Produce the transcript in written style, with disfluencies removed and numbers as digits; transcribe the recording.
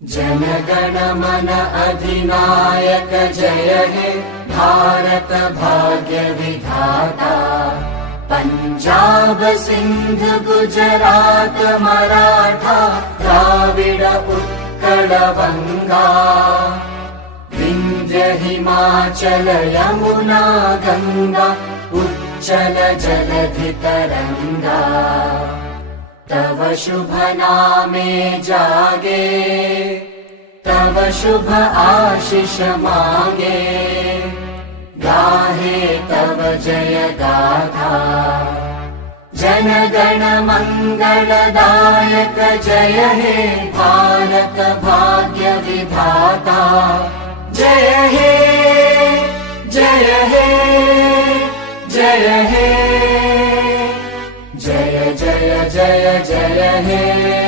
जन मन अधिनायक जय हे भारत भाग्य विधाता। पंजाब सिंध गुजरात मराठा द्राविड उत्कल बंगा। विंध्य हिमाचल यमुना गंगा उच्चल जलधि तरंगा। तव शुभ नामे जागे तव शुभ आशीष मांगे। गाहे तव जय गाथा जन गण मंगलदायक जय हे भारत भाग्य विधाता। जय हे जय हे जय हे जय जय जय जय हे।